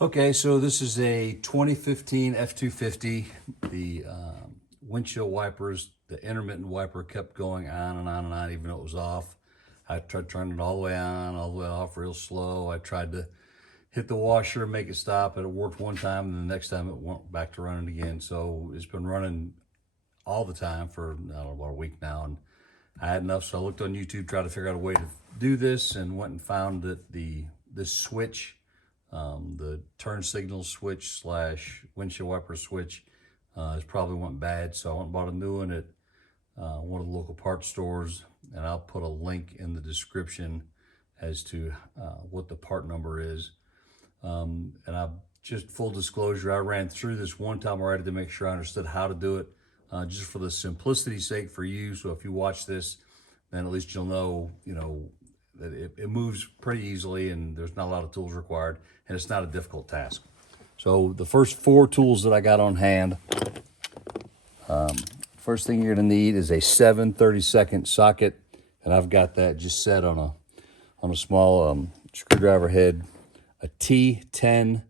Okay, so this is a 2015 F250. The windshield wipers, the intermittent wiper kept going on and on and on, even though it was off. I tried turning it all the way on, all the way off real slow. I tried to hit the washer, make it stop. It worked one time, and the next time it went back to running again. So it's been running all the time for, I don't know, about a week now. And I had enough, so I looked on YouTube, tried to figure out a way to do this, and went and found that this switch, the turn signal switch slash windshield wiper switch, has probably went bad. So I went and bought a new one at one of the local parts stores, and I'll put a link in the description as to what the part number is. And I just full disclosure, I ran through this one time already to make sure I understood how to do it, just for the simplicity's sake for you. So if you watch this, then at least you'll know, that it moves pretty easily and there's not a lot of tools required, and it's not a difficult task. So the first 4 tools that I got on hand, first thing you're gonna need is a 7/32 socket, and I've got that just set on a small screwdriver head, a T10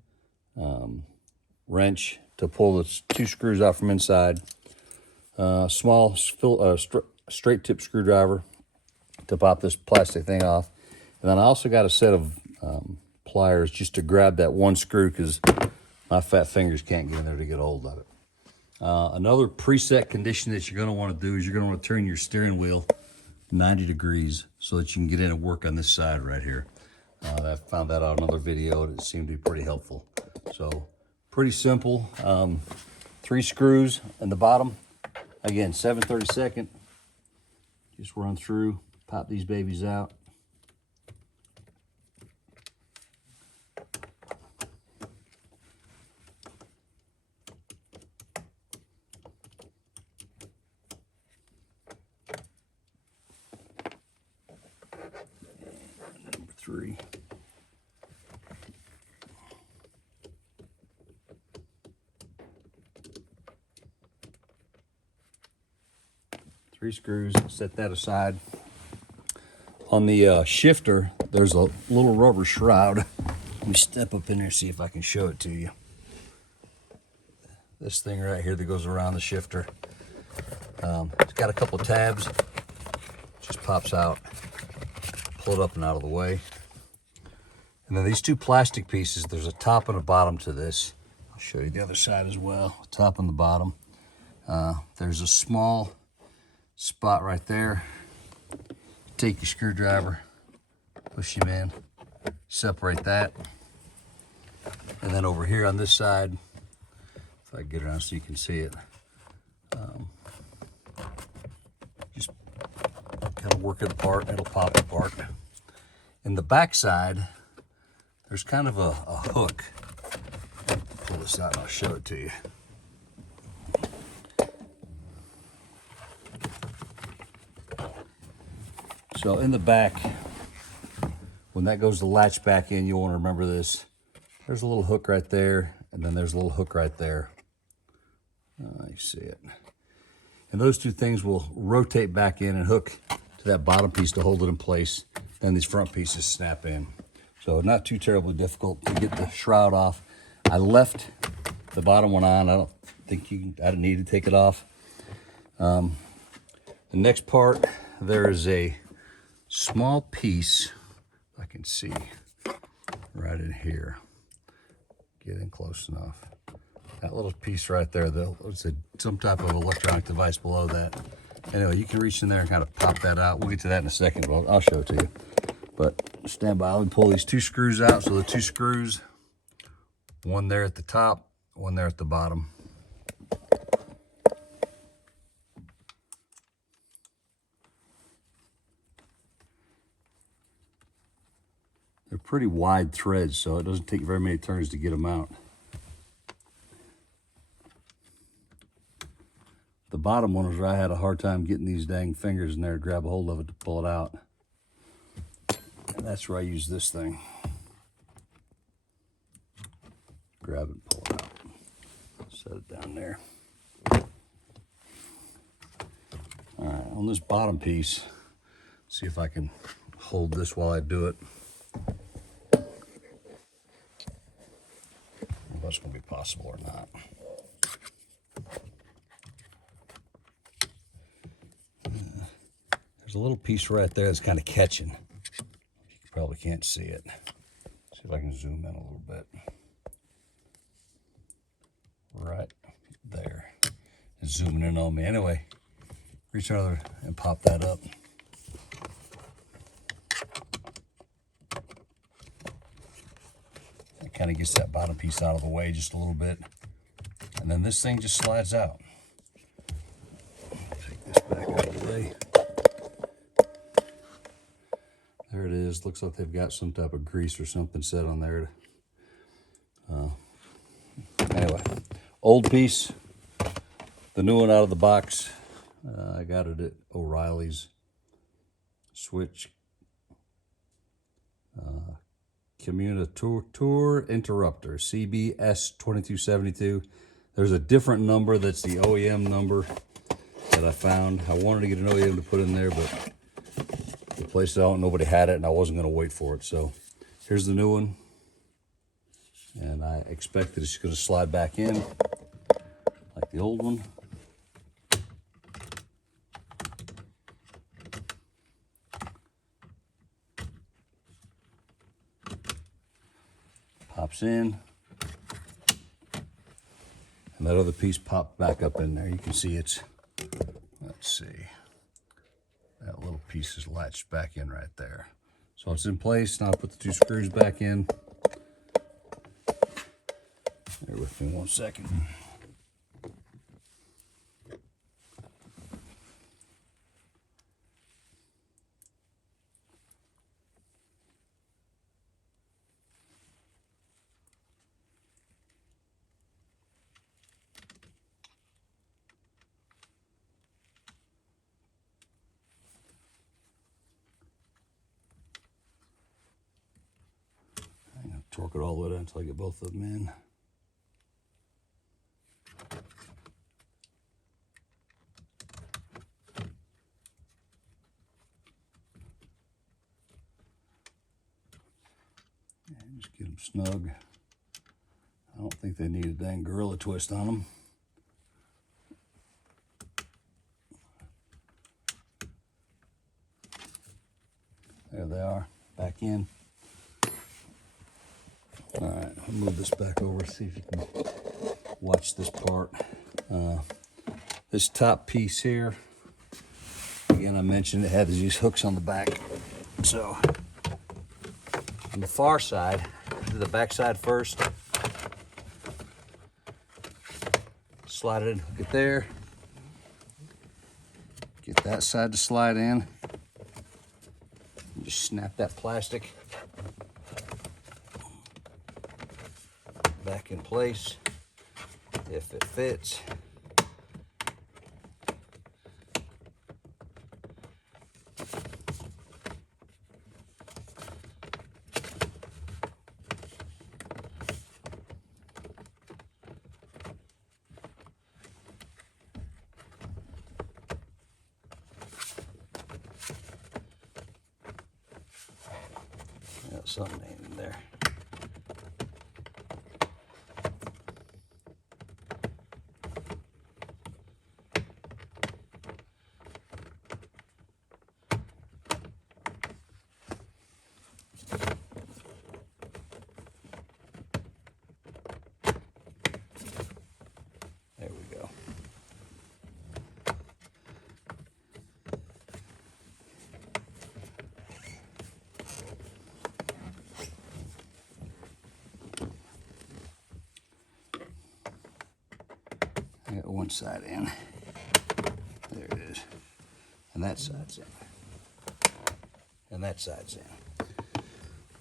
wrench to pull the 2 screws out from inside, small straight tip screwdriver to pop this plastic thing off. And then I also got a set of pliers just to grab that one screw, because my fat fingers can't get in there to get hold of it. Another preset condition that you're going to want to do is you're going to want to turn your steering wheel 90 degrees so that you can get in and work on this side right here. I found that out in another video, and it seemed to be pretty helpful. So pretty simple. 3 screws in the bottom. Again, 7/32. Just run through, pop these babies out. Number 3. Three screws, set that aside. On the shifter, there's a little rubber shroud. Let me step up in there, see if I can show it to you. This thing right here that goes around the shifter. It's got a couple tabs. Just pops out. Pull it up and out of the way. And then these 2 plastic pieces, there's a top and a bottom to this. I'll show you the other side as well, top and the bottom. There's a small spot right there. Take your screwdriver, push him in, separate that. And then over here on this side, if I get around so you can see it, just kind of work it apart and it'll pop apart. In the back side, there's kind of a hook. Pull this out and I'll show it to you. So in the back, when that goes to latch back in, you'll want to remember this. There's a little hook right there, and then there's a little hook right there. You see it. And those 2 things will rotate back in and hook to that bottom piece to hold it in place. Then these front pieces snap in. So not too terribly difficult to get the shroud off. I left the bottom one on. I don't think I didn't need to take it off. The next part, there is a small piece, I can see right in here. Get in close enough. That little piece right there, though, it's some type of electronic device below that. Anyway, you can reach in there and kind of pop that out. We'll get to that in a second, but I'll show it to you. But stand by, let me pull these 2 screws out. So the 2 screws, one there at the top, one there at the bottom. They're pretty wide threads, so it doesn't take very many turns to get them out. The bottom one was where I had a hard time getting these dang fingers in there to grab a hold of it to pull it out. And that's where I use this thing. Grab it and pull it out. Set it down there. All right, on this bottom piece, see if I can hold this while I do it. it's going to be possible or not. There's a little piece right there that's kind of catching. You probably can't see it. See if I can zoom in a little bit. Right there. It's zooming in on me. Anyway, reach over and pop that up. It kind of gets that bottom piece out of the way just a little bit. And then this thing just slides out. Take this back out of the way. There it is. Looks like they've got some type of grease or something set on there. Anyway, old piece. The new one out of the box. I got it at O'Reilly's. Switch. Commutator interrupter, CBS 2272. There's a different number that's the OEM number that I found. I wanted to get an OEM to put in there, but the place out, nobody had it, and I wasn't going to wait for it. So here's the new one, and I expect that it's going to slide back in like the old one. Pops in, and that other piece popped back up in there. You can see it's, let's see, that little piece is latched back in right there. So it's in place. Now I'll put the two screws back in. Bear with me 1 second. Torque it all the way down until I get both of them in. And just get them snug. I don't think they need a dang gorilla twist on them. There they are, back in. All right, I'll move this back over, see if you can watch this part. This top piece here, again, I mentioned it had these hooks on the back. So on the far side, do the back side first. Slide it in, hook it there. Get that side to slide in. Just snap that plastic back in place if it fits. Got something in there. There we go. I got one side in. There it is. And that side's in. And that side's in.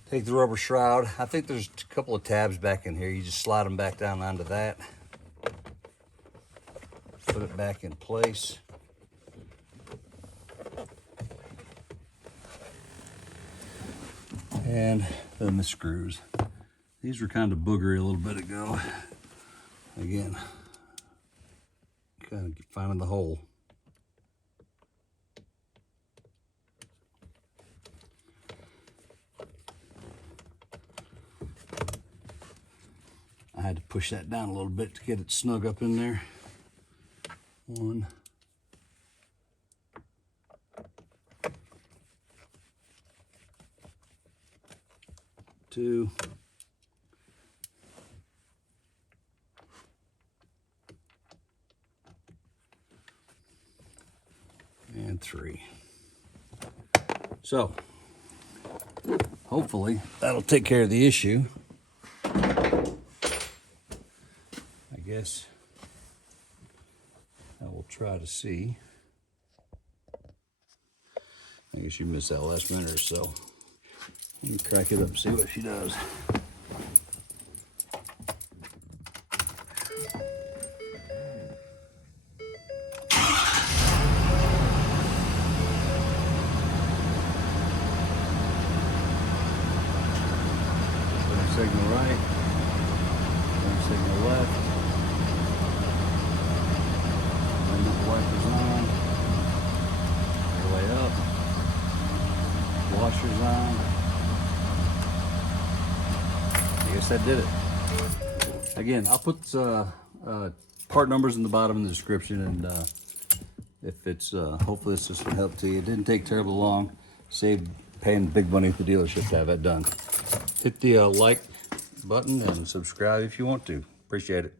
Take the rubber shroud. I think there's a couple of tabs back in here. You just slide them back down onto that. Put it back in place. And then the screws. These were kind of boogery a little bit ago. Again, kind of finding the hole. I had to push that down a little bit to get it snug up in there. 1, 2, and 3. So hopefully that'll take care of the issue. I guess I will try to see. I guess you missed that last minute or so. Let me crack it up and see what she does. Signal right, signal left, and the wipers on, way up, washers on. I guess that did it. Again, I'll put part numbers in the bottom in the description, and if it's hopefully this is some help to you. It didn't take terribly long. Saved paying big money at the dealership to have that done. Hit the like button and subscribe if you want to. Appreciate it.